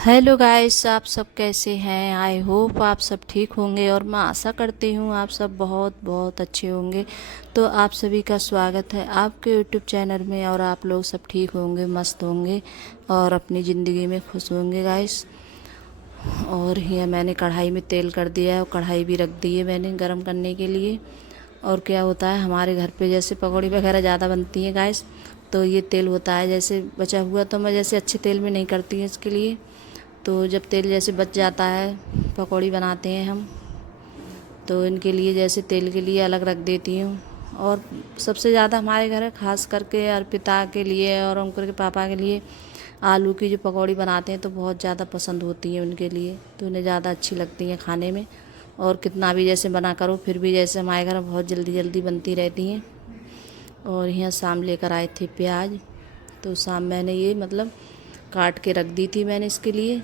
Hello guys, आप सब कैसे हैं। आई होप आप सब ठीक होंगे और मैं आशा करती हूँ आप सब बहुत बहुत अच्छे होंगे। तो आप सभी का स्वागत है आपके यूट्यूब चैनल में और आप लोग सब ठीक होंगे, मस्त होंगे और अपनी ज़िंदगी में खुश होंगे गाइस। और ये मैंने कढ़ाई में तेल कर दिया है और कढ़ाई भी रख दी है मैंने गरम करने के लिए। और क्या होता है, हमारे घर पे जैसे पकौड़ी वगैरह ज़्यादा बनती है गाइस, तो ये तेल होता है जैसे बचा हुआ, तो मैं जैसे अच्छे तेल में नहीं करती हूँ इसके लिए। तो जब तेल जैसे बच जाता है, पकौड़ी बनाते हैं हम, तो इनके लिए जैसे तेल के लिए अलग रख देती हूँ। और सबसे ज़्यादा हमारे घर है खास करके अर्पिता के लिए और अंकुर के पापा के लिए आलू की जो पकौड़ी बनाते हैं तो बहुत ज़्यादा पसंद होती है उनके लिए, तो उन्हें ज़्यादा अच्छी लगती हैं खाने में। और कितना भी जैसे बना करो फिर भी जैसे हमारे घर में बहुत जल्दी जल्दी बनती रहती हैं। और यहाँ शाम लेकर आए थे प्याज, तो शाम मैंने ये मतलब काट के रख दी थी मैंने इसके लिए,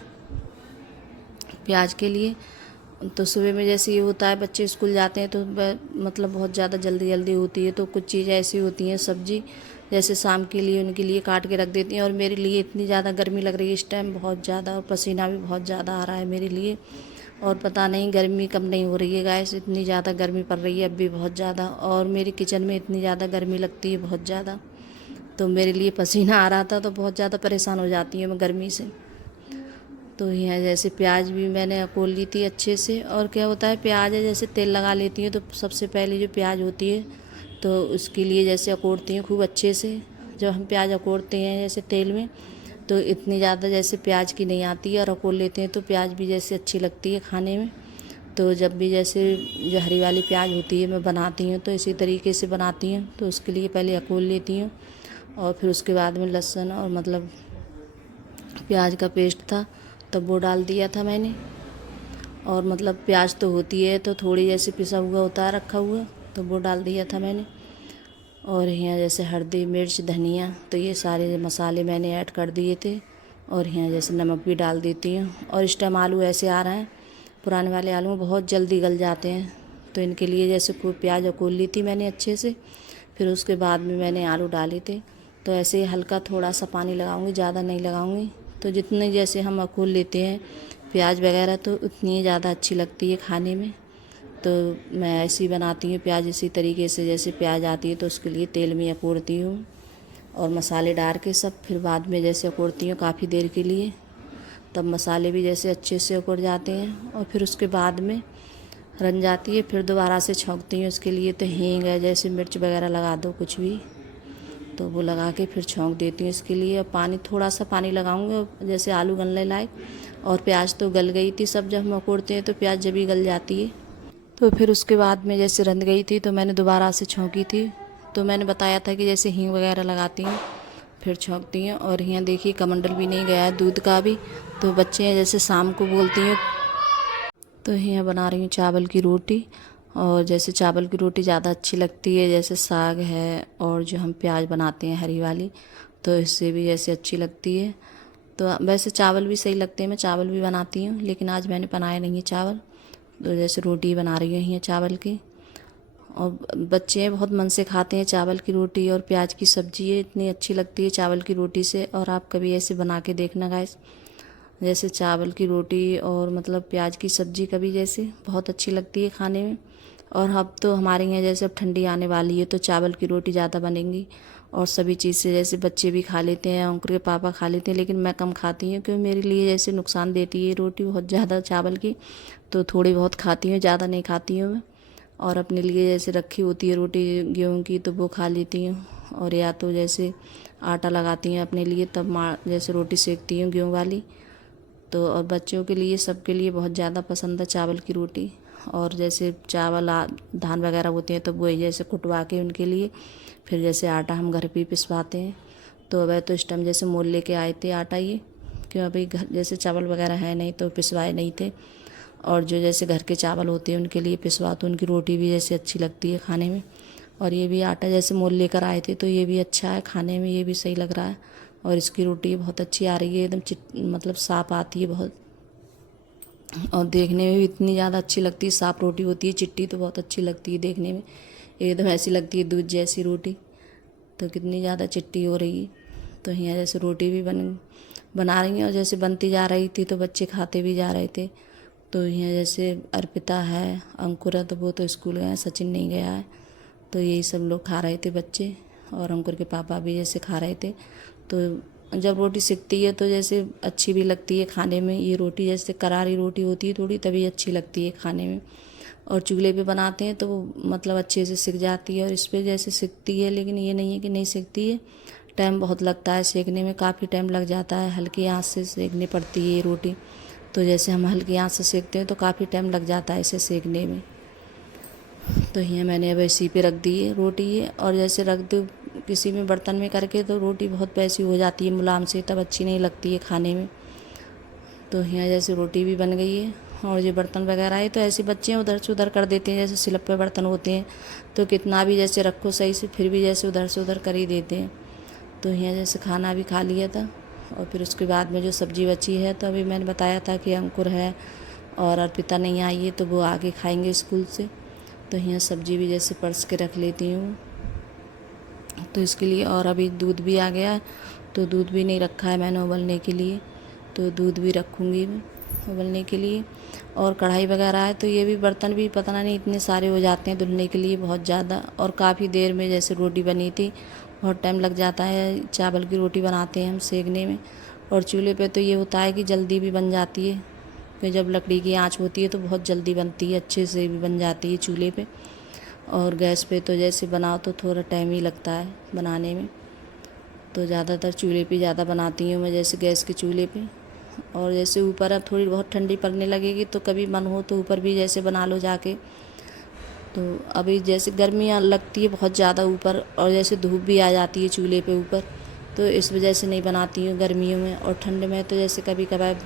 प्याज के लिए। तो सुबह में जैसे ये होता है बच्चे स्कूल जाते हैं तो मतलब बहुत ज़्यादा जल्दी जल्दी होती है, तो कुछ चीज़ें ऐसी होती हैं सब्जी जैसे शाम के लिए उनके लिए काट के रख देती हैं। और मेरे लिए इतनी ज़्यादा गर्मी लग रही है इस टाइम, बहुत ज़्यादा, और पसीना भी बहुत ज़्यादा आ रहा है मेरे लिए। और पता नहीं गर्मी कम नहीं हो रही है गाइस, इतनी ज़्यादा गर्मी पड़ रही है अब भी बहुत ज़्यादा। और मेरी किचन में इतनी ज़्यादा गर्मी लगती है बहुत ज़्यादा, तो मेरे लिए पसीना आ रहा था, तो बहुत ज़्यादा परेशान हो जाती हूँ मैं गर्मी से। तो यहाँ जैसे प्याज भी मैंने अकोल ली थी अच्छे से। और क्या होता है, प्याज है जैसे तेल लगा लेती हूँ तो सबसे पहले जो प्याज होती है तो उसके लिए जैसे अकोड़ती हूँ खूब अच्छे से। जब हम प्याज अकोड़ते हैं जैसे तेल में, तो इतनी ज़्यादा जैसे प्याज की नहीं आती है, और अकोड़ लेते हैं तो प्याज भी जैसे अच्छी लगती है खाने में। तो जब भी जैसे जो हरी वाली प्याज होती है मैं बनाती हूँ तो इसी तरीके से बनाती हूँ, तो उसके लिए पहले अकोल लेती हूँ और फिर उसके बाद में लहसुन और मतलब प्याज का पेस्ट था तब वो डाल दिया था मैंने। और मतलब प्याज तो होती है तो थोड़ी जैसे पिसा हुआ होता है रखा हुआ, तो वो डाल दिया था मैंने। और यहाँ जैसे हल्दी मिर्च धनिया तो ये सारे मसाले मैंने ऐड कर दिए थे। और यहाँ जैसे नमक भी डाल देती हूँ। और इस टाइम आलू ऐसे आ रहे हैं, पुराने वाले आलू में बहुत जल्दी गल जाते हैं, तो इनके लिए जैसे खूब प्याज अकोल ली थी मैंने अच्छे से। फिर उसके बाद में मैंने आलू डाले थे, तो ऐसे हल्का थोड़ा सा पानी लगाऊंगी, ज़्यादा नहीं लगाऊंगी। तो जितने जैसे हम अकोल लेते हैं प्याज वगैरह तो उतनी ज़्यादा अच्छी लगती है खाने में। तो मैं ऐसे ही बनाती हूँ प्याज इसी तरीके से, जैसे प्याज आती है तो उसके लिए तेल में अकोड़ती हूँ और मसाले डाल के सब, फिर बाद में जैसे अकोड़ती हूँ काफ़ी देर के लिए, तब मसाले भी जैसे अच्छे से अकोड़ जाते हैं। और फिर उसके बाद में रन जाती है, फिर दोबारा से छौंकती हूँ उसके लिए। तो हींग है जैसे मिर्च वगैरह लगा दो कुछ भी, तो वो लगा के फिर छौंक देती हूँ इसके लिए। और पानी थोड़ा सा पानी लगाऊंगी जैसे आलू गलने लायक। और प्याज तो गल गई थी सब, जब हम अकोड़ते हैं तो प्याज जब ही गल जाती है। तो फिर उसके बाद में जैसे रंध गई थी तो मैंने दोबारा से छौंकी थी। तो मैंने बताया था कि जैसे हींग वगैरह लगाती हूँ फिर छौंकती हैं। और यहाँ देखिए कमंडल भी नहीं गया है दूध का भी, तो बच्चे हैं जैसे शाम को बोलती हैं। तो यहाँ बना रही हूँ चावल की रोटी। और जैसे चावल की रोटी ज़्यादा अच्छी लगती है, जैसे साग है और जो हम प्याज बनाते हैं हरी वाली, तो इससे भी जैसे अच्छी लगती है। तो वैसे चावल भी सही लगते हैं, मैं चावल भी बनाती हूँ, लेकिन आज मैंने बनाए नहीं है चावल, तो जैसे रोटी बना रही हूँ यहाँ चावल की। और बच्चे बहुत मन से खाते हैं चावल की रोटी, और प्याज की सब्ज़ी है इतनी अच्छी लगती है चावल की रोटी से। और आप कभी ऐसे बना के देखना गाइस, जैसे चावल की रोटी और मतलब प्याज की सब्ज़ी कभी जैसे बहुत अच्छी लगती है खाने में। और अब तो हमारे यहाँ जैसे अब ठंडी आने वाली है तो चावल की रोटी ज़्यादा बनेंगी और सभी चीज़ से जैसे बच्चे भी खा लेते हैं, अंकुर के पापा खा लेते हैं, लेकिन मैं कम खाती हूँ क्योंकि मेरे लिए जैसे नुकसान देती है रोटी बहुत ज़्यादा चावल की, तो थोड़ी बहुत खाती हूँ, ज़्यादा नहीं खाती हूँ मैं। और अपने लिए जैसे रखी होती है रोटी गेहूँ की तो वो खा लेती हूँ। और या तो जैसे आटा लगाती हूँ अपने लिए तब जैसे रोटी सेकती हूँ गेहूँ वाली। तो और बच्चों के लिए सबके लिए बहुत ज़्यादा पसंद है चावल की रोटी। और जैसे चावल धान वगैरह होते हैं तो वो जैसे कुटवा के उनके लिए फिर जैसे आटा हम घर पे ही पिसवाते हैं। तो वह तो इस टाइम जैसे मोल लेके आए थे आटा ये, क्यों अभी घर जैसे चावल वगैरह है नहीं तो पिसवाए नहीं थे। और जो जैसे घर के चावल होते हैं उनके लिए पिसवा, तो उनकी रोटी भी जैसे अच्छी लगती है खाने में। और ये भी आटा जैसे मोल लेकर आए थे तो ये भी अच्छा है खाने में, ये भी सही लग रहा है। और इसकी रोटी बहुत अच्छी आ रही है, एकदम मतलब साफ आती है बहुत, और देखने में भी इतनी ज़्यादा अच्छी लगती है। साफ रोटी होती है, चिट्टी तो बहुत अच्छी लगती है देखने में, एकदम ऐसी लगती है दूध जैसी रोटी। तो कितनी ज़्यादा चिट्टी हो रही है। तो यहाँ जैसे रोटी भी बना रही हैं और जैसे बनती जा रही थी तो बच्चे खाते भी जा रहे थे। तो यहाँ जैसे अर्पिता है, अंकुर है, तो वो तो स्कूल गए हैं, सचिन नहीं गया है। तो यही सब लोग खा रहे थे बच्चे, और अंकुर के पापा भी जैसे खा रहे थे। तो जब रोटी सिकती है तो जैसे अच्छी भी लगती है खाने में। ये रोटी जैसे करारी रोटी होती है थोड़ी, तभी अच्छी लगती है खाने में। और चूल्हे पे बनाते हैं तो वो मतलब अच्छे से सिक जाती है, और इस पे जैसे सिकती है, लेकिन ये नहीं है कि नहीं सिकती है। टाइम बहुत लगता है सेकने में, काफ़ी टाइम लग जाता है, हल्की आंच से सेकनी पड़ती है ये रोटी। तो जैसे हम हल्की आंच से सेकते हैं तो काफ़ी टाइम लग जाता है इसे सेकने में। तो ये मैंने अब इसी पे रख दी है रोटी ये, और जैसे रख दो किसी में बर्तन में करके तो रोटी बहुत वैसी हो जाती है मुलायम से, तब अच्छी नहीं लगती है खाने में। तो यहाँ जैसे रोटी भी बन गई है, और जो बर्तन वगैरह है तो ऐसे बच्चे उधर से उधर कर देते हैं, जैसे स्लिप पे बर्तन होते हैं तो कितना भी जैसे रखो सही से फिर भी जैसे उधर से उधर कर ही देते हैं। तो यहाँ जैसे खाना भी खा लिया था, और फिर उसके बाद में जो सब्ज़ी बची है तो अभी मैंने बताया था कि अंकुर है और अर्पिता नहीं आई है तो वो आगे खाएंगे स्कूल से। तो यहाँ सब्ज़ी भी जैसे परस के रख लेती हूँ तो इसके लिए। और अभी दूध भी आ गया है तो दूध भी नहीं रखा है मैंने उबलने के लिए, तो दूध भी रखूँगी मैं उबलने के लिए। और कढ़ाई वगैरह है तो ये भी बर्तन भी पता नहीं इतने सारे हो जाते हैं धुलने के लिए बहुत ज़्यादा। और काफ़ी देर में जैसे रोटी बनी थी, बहुत टाइम लग जाता है, चावल की रोटी बनाते हैं हम सेकने में। और चूल्हे पे तो ये होता है कि जल्दी भी बन जाती है, कि जब लकड़ी की आंच होती है तो बहुत जल्दी बनती है, अच्छे से भी बन जाती है चूल्हे पे। और गैस पे तो जैसे बनाओ तो थोड़ा टाइम ही लगता है बनाने में। तो ज़्यादातर चूल्हे पे ज़्यादा बनाती हूँ मैं, जैसे गैस के चूल्हे पे। और जैसे ऊपर अब थोड़ी बहुत ठंडी पड़ने लगेगी तो कभी मन हो तो ऊपर भी जैसे बना लो जाके। तो अभी जैसे गर्मियाँ लगती है बहुत ज़्यादा ऊपर, और जैसे धूप भी आ जाती है चूल्हे पे ऊपर, तो इस वजह से नहीं बनाती हूँ गर्मियों में। और ठंड में तो जैसे कभी कभार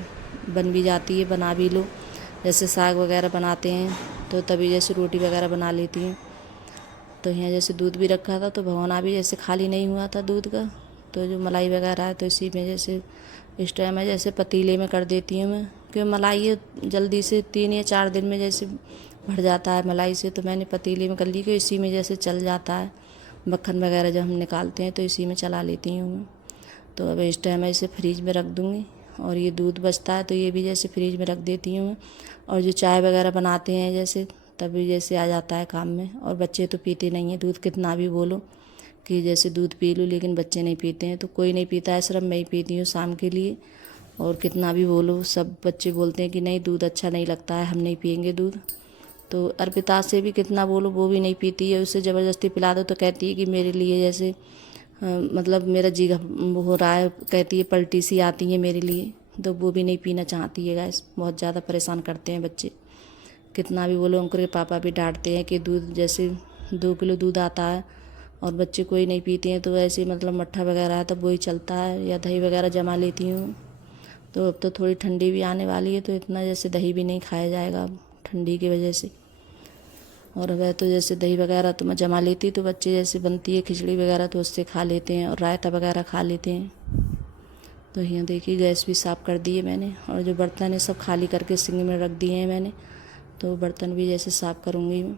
बन भी जाती है, बना भी लो, जैसे साग वगैरह बनाते हैं तो तभी जैसे रोटी वगैरह बना लेती हूँ। तो यहाँ जैसे दूध भी रखा था तो भगोना भी जैसे खाली नहीं हुआ था दूध का, तो जो मलाई वगैरह है तो इसी में जैसे इस टाइम में जैसे पतीले में कर देती हूँ मैं, क्योंकि मलाई ये जल्दी से 3 या 4 दिन में जैसे भर जाता है मलाई से। तो मैंने पतीले में कर ली कि इसी में जैसे चल जाता है, मक्खन वगैरह जब हम निकालते हैं तो इसी में चला लेती हूँ मैं। तो अब इस टाइम मैं इसे फ्रीज में रख दूँगी। और ये दूध बचता है तो ये भी जैसे फ्रीज में रख देती हूँ मैं। और जो चाय वगैरह बनाते हैं जैसे तभी जैसे आ जाता है काम में। और बच्चे तो पीते नहीं हैं दूध, कितना भी बोलो कि जैसे दूध पी लूँ, लेकिन बच्चे नहीं पीते हैं। तो कोई नहीं पीता है, सिर्फ मैं ही पीती हूँ शाम के लिए। और कितना भी बोलो सब बच्चे बोलते हैं कि नहीं दूध अच्छा नहीं लगता है, हम नहीं पियेंगे दूध। तो अर्पिता से भी कितना बोलो वो भी नहीं पीती है, उसे ज़बरदस्ती पिला दो तो कहती है कि मेरे लिए जैसे मतलब मेरा जी हो रहा है, कहती है पलटी सी आती है मेरे लिए। तो वो भी नहीं पीना चाहती है गैस, बहुत ज़्यादा परेशान करते हैं बच्चे। कितना भी बोलो, अंकुर के पापा भी डांटते हैं कि दूध जैसे 2 किलो दूध आता है और बच्चे कोई नहीं पीते हैं, तो ऐसे मतलब मट्ठा वगैरह है तब वही चलता है, या दही वगैरह जमा लेती हूँ। तो अब तो थोड़ी ठंडी भी आने वाली है तो इतना जैसे दही भी नहीं खाया जाएगा अब ठंडी की वजह से। और वह तो जैसे दही वगैरह तो मैं जमा लेती तो बच्चे जैसे बनती है खिचड़ी वगैरह तो उससे खा लेते हैं, और रायता वगैरह खा लेते हैं। तो यहाँ देखिए गैस भी साफ़ कर दी है मैंने, और जो बर्तन है सब खाली करके सिंक में रख दिए हैं मैंने। तो बर्तन भी जैसे साफ़ करूँगी मैं।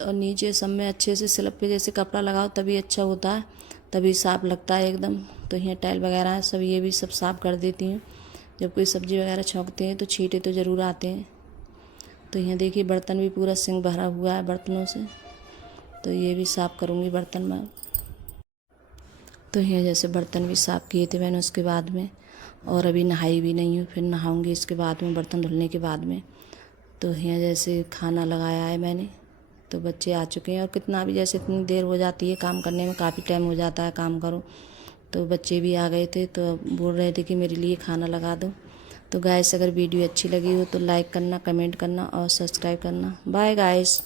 और नीचे सब में अच्छे से स्लैब पे जैसे कपड़ा लगाओ तभी अच्छा होता है, तभी साफ़ लगता है एकदम। तो यहाँ टाइल वगैरह है सब, ये भी सब साफ़ कर देती हूँ। जब कोई सब्ज़ी वगैरह छौंकते हैं तो छींटे तो ज़रूर आते हैं। तो यहाँ देखिए बर्तन भी पूरा सिंक भरा हुआ है बर्तनों से, तो ये भी साफ़ करूँगी बर्तन में। तो यहाँ जैसे बर्तन भी साफ़ किए थे मैंने उसके बाद में, और अभी नहाई भी नहीं हूँ, फिर नहाऊँगी इसके बाद में बर्तन धुलने के बाद में। तो यहाँ जैसे खाना लगाया है मैंने, तो बच्चे आ चुके हैं। और कितना भी जैसे इतनी देर हो जाती है काम करने में, काफ़ी टाइम हो जाता है काम करो। तो बच्चे भी आ गए थे तो बोल रहे थे कि मेरे लिए खाना लगा दो। तो गाइस अगर वीडियो अच्छी लगी हो तो लाइक करना, कमेंट करना और सब्सक्राइब करना। Bye guys.